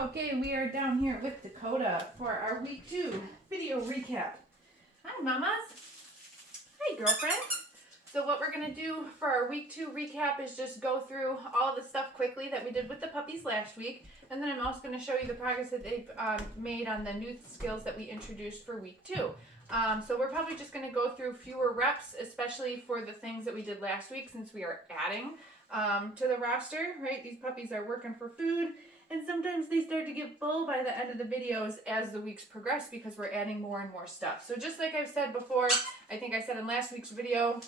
Okay, we are down here with Dakota for our week 2 video recap. Hi, mamas. Hey, girlfriend. So what we're going to do for our week 2 recap is just go through all the stuff quickly that we did with the puppies last week. And then I'm also going to show you the progress that they've made on the new skills that we introduced for week 2. So we're probably just going to go through fewer reps, especially for the things that we did last week since we are adding to the roster, right? These puppies are working for food. And sometimes they start to get full by the end of the videos as the weeks progress because we're adding more and more stuff. So just like I've said before, I think I said in last week's video,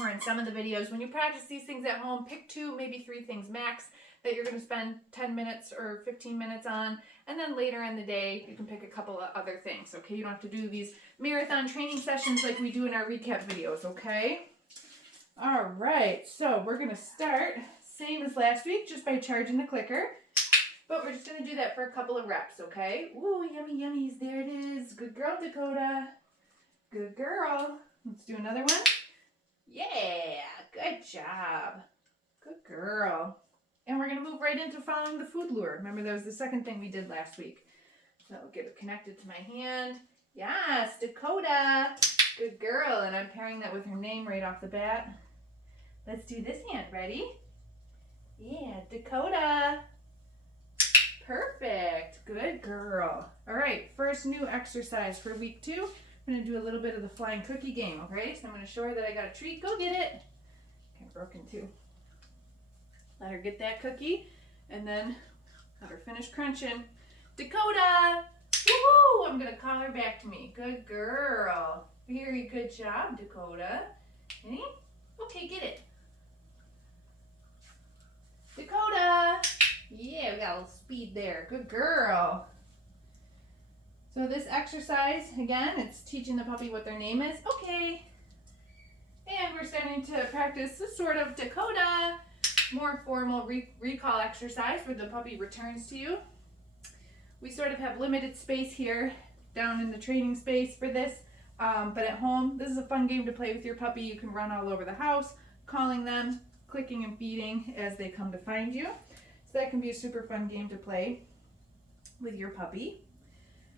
or in some of the videos, when you practice these things at home, pick 2, maybe 3 things max that you're going to spend 10 minutes or 15 minutes on. And then later in the day, you can pick a couple of other things, okay? You don't have to do these marathon training sessions like we do in our recap videos, okay? All right, so we're going to start, same as last week, just by charging the clicker. But we're just going to do that for a couple of reps, okay? Ooh, yummy yummies. There it is. Good girl, Dakota. Good girl. Let's do another one. Yeah, good job. Good girl. And we're going to move right into following the food lure. Remember, that was the second thing we did last week. So I'll get it connected to my hand. Yes, Dakota. Good girl. And I'm pairing that with her name right off the bat. Let's do this hand. Ready? Yeah, Dakota. Perfect. Good girl. All right, first new exercise for week 2. I'm going to do a little bit of the flying cookie game, okay? So I'm going to show her that I got a treat. Go get it. Okay, broken too. Let her get that cookie, and then have her finish crunching. Dakota! Woohoo! I'm going to call her back to me. Good girl. Very good job, Dakota. Ready? Okay, get it. Dakota! Yeah, we got a little speed there. Good girl. So this exercise, again, it's teaching the puppy what their name is. Okay. And we're starting to practice this sort of Dakota, more formal recall exercise where the puppy returns to you. We sort of have limited space here down in the training space for this. But at home, this is a fun game to play with your puppy. You can run all over the house, calling them, clicking and feeding as they come to find you. So that can be a super fun game to play with your puppy.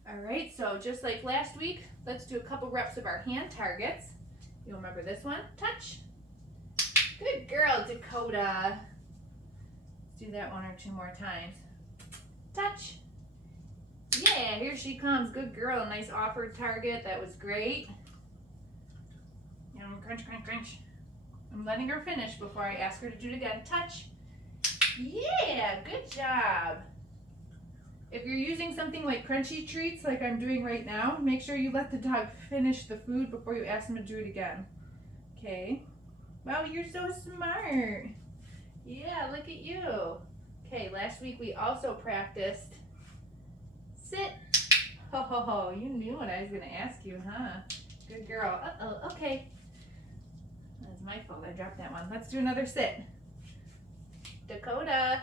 All right, so just like last week, let's do a couple reps of our hand targets. You'll remember this one. Touch. Good girl, Dakota. Let's do that 1 or 2 more times. Touch. Yeah, here she comes. Good girl. A nice offered target. That was great. Crunch, crunch, crunch. I'm letting her finish before I ask her to do it again. Touch. Yeah, good job. If you're using something like crunchy treats like I'm doing right now, make sure you let the dog finish the food before you ask him to do it again. Okay. Wow, you're so smart. Yeah, look at you. Okay, last week we also practiced sit. Ho, ho, ho. You knew what I was going to ask you, huh? Good girl. Uh-oh, okay. That's my fault. I dropped that one. Let's do another sit. Dakota,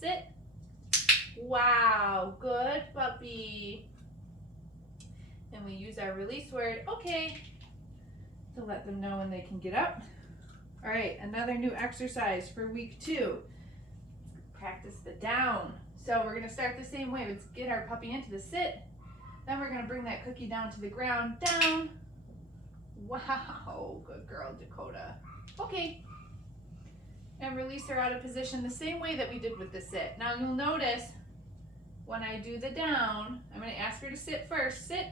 sit. Wow, good puppy. And we use our release word, okay, to let them know when they can get up. All right, another new exercise for week 2. Practice the down. So we're gonna start the same way. Let's get our puppy into the sit. Then we're gonna bring that cookie down to the ground, down. Wow, good girl, Dakota. Okay. And release her out of position the same way that we did with the sit. Now you'll notice when I do the down, I'm going to ask her to sit first, sit,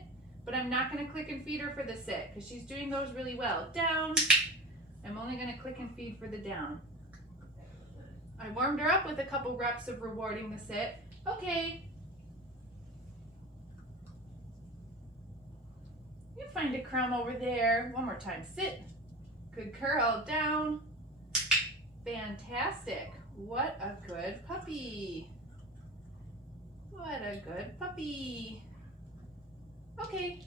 but I'm not going to click and feed her for the sit because she's doing those really well. Down, I'm only going to click and feed for the down. I warmed her up with a couple reps of rewarding the sit. Okay. You find a crumb over there. One more time, sit. Good girl, down. Fantastic. What a good puppy. What a good puppy. Okay.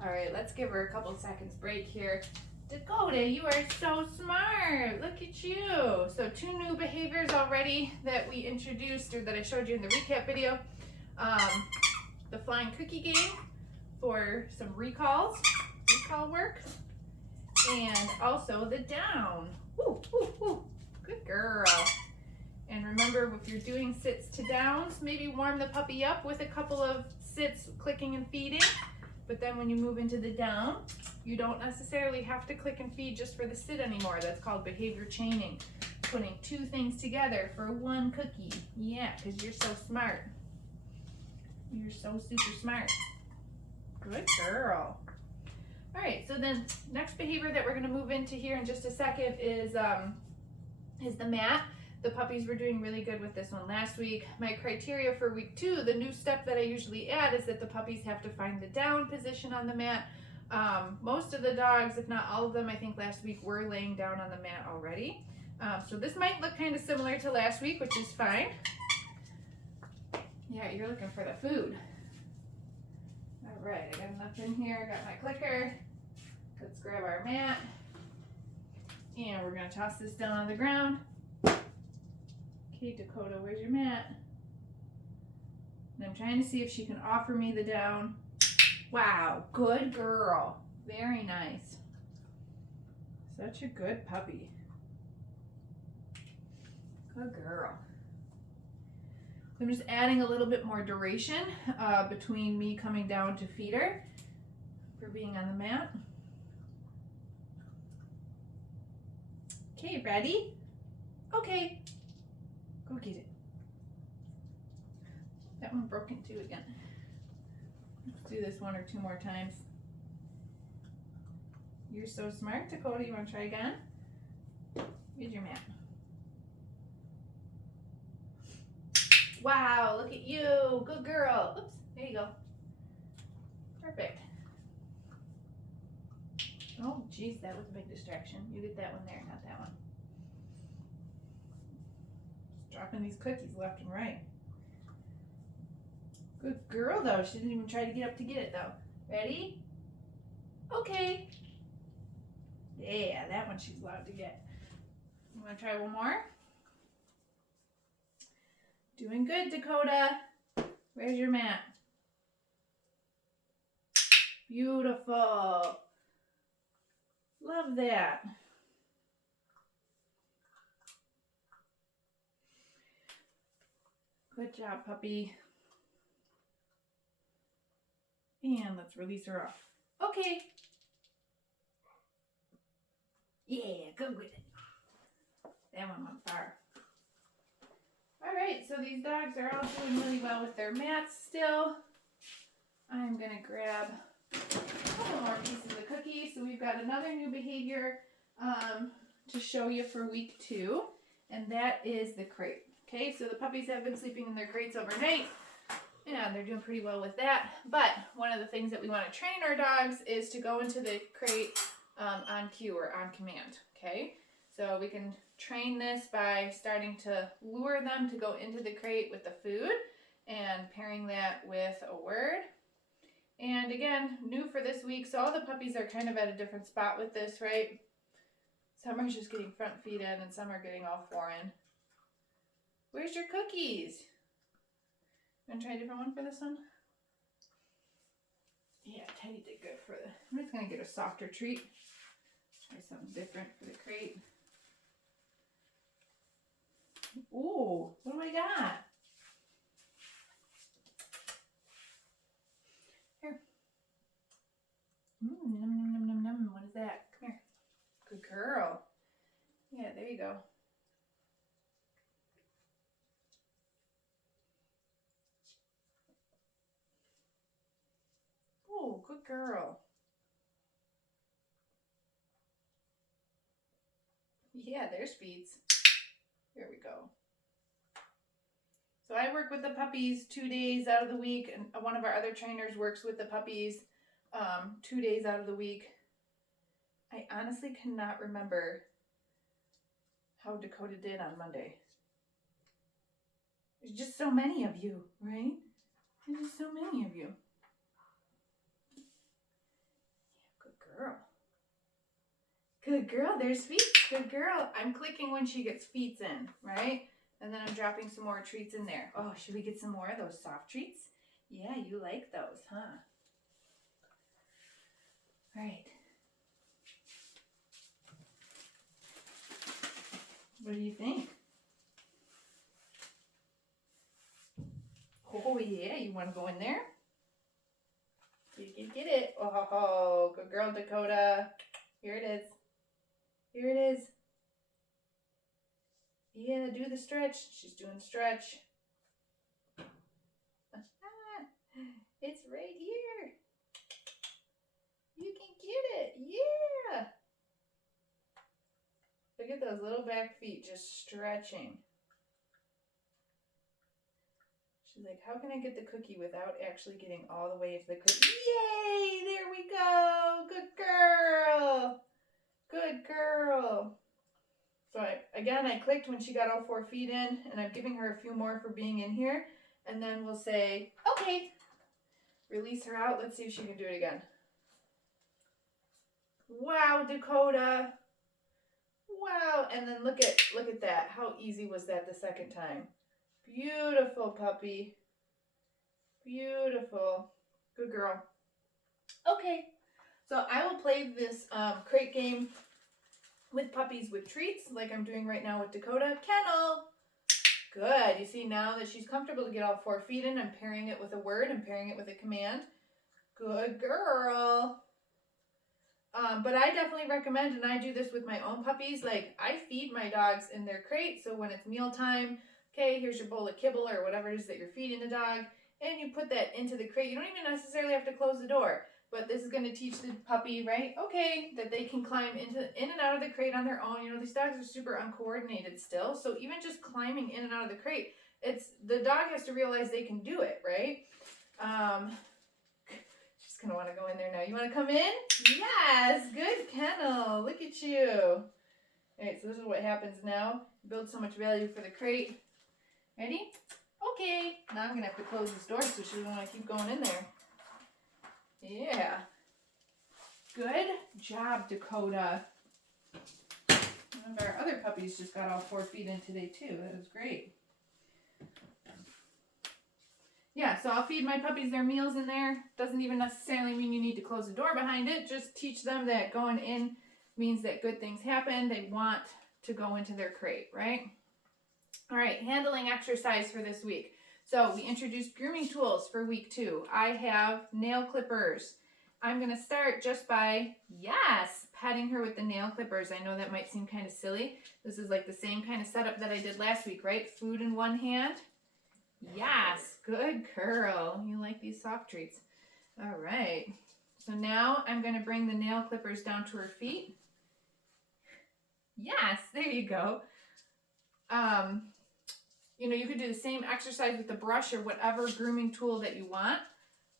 All right, let's give her a couple seconds break here. Dakota, you are so smart. Look at you. So 2 new behaviors already that we introduced or that I showed you in the recap video. The flying cookie game for some recall work. And also the down. Woo, woo, woo. Good girl. And remember, if you're doing sits to downs, maybe warm the puppy up with a couple of sits, clicking and feeding. But then when you move into the down, you don't necessarily have to click and feed just for the sit anymore. That's called behavior chaining. Putting two things together for one cookie. Yeah, because you're so smart. You're so super smart. Good girl. All right, so then next behavior that we're going to move into here in just a second is the mat. The puppies were doing really good with this one last week. My criteria for week 2, the new step that I usually add is that the puppies have to find the down position on the mat. Most of the dogs, if not all of them, I think last week were laying down on the mat already. So this might look kind of similar to last week, which is fine. Yeah, you're looking for the food. All right, I got enough in here, got my clicker. Let's grab our mat. And we're gonna toss this down on the ground. Okay, Dakota, where's your mat? And I'm trying to see if she can offer me the down. Wow, good girl. Very nice. Such a good puppy. Good girl. I'm just adding a little bit more duration between me coming down to feed her for being on the mat. Okay, ready? Okay. Go get it. That one broke in two again. Let's do this 1 or 2 more times. You're so smart, Dakota. You want to try again? Here's your mat. Wow, look at you. Good girl. Oops, there you go. Perfect. Oh, geez, that was a big distraction. You get that one there, not that one. Just dropping these cookies left and right. Good girl, though. She didn't even try to get up to get it, though. Ready? Okay. Yeah, that one she's allowed to get. You want to try one more? Doing good, Dakota. Where's your mat? Beautiful. Love that. Good job, puppy. And let's release her off. Okay. Yeah, go with it. That one went far. All right, so these dogs are all doing really well with their mats still. I'm gonna grab a couple more pieces of cookies. So we've got another new behavior to show you for week 2, and that is the crate. Okay, so the puppies have been sleeping in their crates overnight, and they're doing pretty well with that. But one of the things that we want to train our dogs is to go into the crate on cue or on command. Okay, so we can train this by starting to lure them to go into the crate with the food and pairing that with a word. And again, new for this week, so all the puppies are kind of at a different spot with this, right? Some are just getting front feet in and some are getting all 4 in. Where's your cookies? You want to try a different one for this one? Yeah, Teddy did good for the... I'm just going to get a softer treat. Try something different for the crate. Ooh, what do I got? Here. Num, num, num, num, num. What is that? Come here. Good girl. Yeah, there you go. Oh, good girl. Yeah, there's feeds. Here we go. So I work with the puppies 2 days out of the week, and one of our other trainers works with the puppies 2 days out of the week. I honestly cannot remember how Dakota did on Monday. There's just so many of you, right? There's just so many of you. Yeah, good girl. Good girl, there's feet. Good girl. I'm clicking when she gets feet in, right? And then I'm dropping some more treats in there. Oh, should we get some more of those soft treats? Yeah, you like those, huh? All right. What do you think? Oh yeah, you want to go in there? Get it. Oh, good girl, Dakota. Here it is. Here it is. Yeah, do the stretch. She's doing the stretch. It's right here. You can get it. Yeah. Look at those little back feet just stretching. She's like, how can I get the cookie without actually getting all the way into the cookie? Yay! There we go. Good girl. Good girl. So I clicked when she got all 4 feet in, and I'm giving her a few more for being in here. And then we'll say, okay, release her out. Let's see if she can do it again. Wow, Dakota. Wow. And then look at that. How easy was that the second time? Beautiful puppy. Beautiful. Good girl. Okay. So I will play this crate game with puppies with treats like I'm doing right now with Dakota. Kennel. Good. You see now that she's comfortable to get all 4 feet in, I'm pairing it with a word. I'm pairing it with a command. Good girl. But I definitely recommend, and I do this with my own puppies, like I feed my dogs in their crate. So when it's mealtime, okay, here's your bowl of kibble or whatever it is that you're feeding the dog, and you put that into the crate. You don't even necessarily have to close the door, but this is going to teach the puppy, right? Okay, that they can climb in and out of the crate on their own. You know, these dogs are super uncoordinated still. So even just climbing in and out of the crate, the dog has to realize they can do it, right? She's going to want to go in there now. You want to come in? Yes, good kennel. Look at you. All right, so this is what happens now. Build so much value for the crate. Ready? Okay. Now I'm going to have to close this door so she doesn't want to keep going in there. Yeah. Good job, Dakota. One of our other puppies just got all 4 feet in today, too. That was great. Yeah, so I'll feed my puppies their meals in there. Doesn't even necessarily mean you need to close the door behind it. Just teach them that going in means that good things happen. They want to go into their crate, right? All right, handling exercise for this week. So we introduced grooming tools for week 2. I have nail clippers. I'm going to start just by, yes, petting her with the nail clippers. I know that might seem kind of silly. This is like the same kind of setup that I did last week, right? Food in one hand. Yes, good girl. You like these soft treats. All right. So now I'm going to bring the nail clippers down to her feet. Yes, there you go. You know, you could do the same exercise with the brush or whatever grooming tool that you want,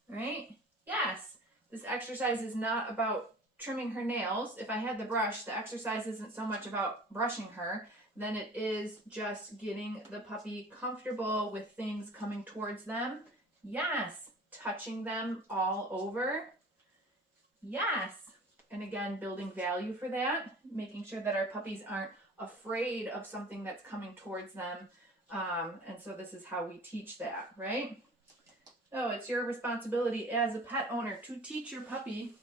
right? Yes, this exercise is not about trimming her nails. If I had the brush, the exercise isn't so much about brushing her, then it is just getting the puppy comfortable with things coming towards them. Yes, touching them all over. Yes, and again, building value for that, making sure that our puppies aren't afraid of something that's coming towards them. And so this is how we teach that, right? Oh, it's your responsibility as a pet owner to teach your puppy,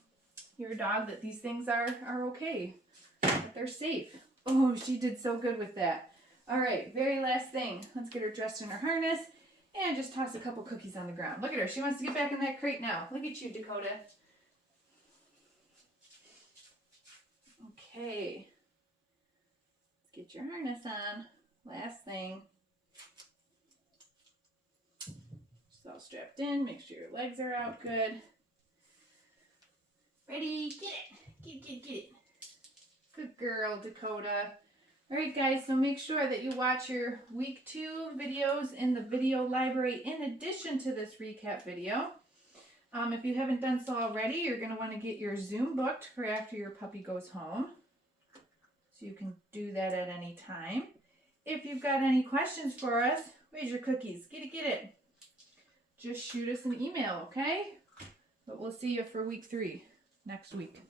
your dog, that these things are okay, that they're safe. Oh, she did so good with that. All right, very last thing. Let's get her dressed in her harness and just toss a couple cookies on the ground. Look at her. She wants to get back in that crate now. Look at you, Dakota. Okay. Let's get your harness on. Last thing. Just all strapped in. Make sure your legs are out good. Ready? Get it. Get it. Good girl, Dakota. All right, guys, so make sure that you watch your week 2 videos in the video library in addition to this recap video. If you haven't done so already, you're going to want to get your Zoom booked for after your puppy goes home. So you can do that at any time. If you've got any questions for us, where's your cookies? Get it. Just shoot us an email, okay? But we'll see you for week 3 next week.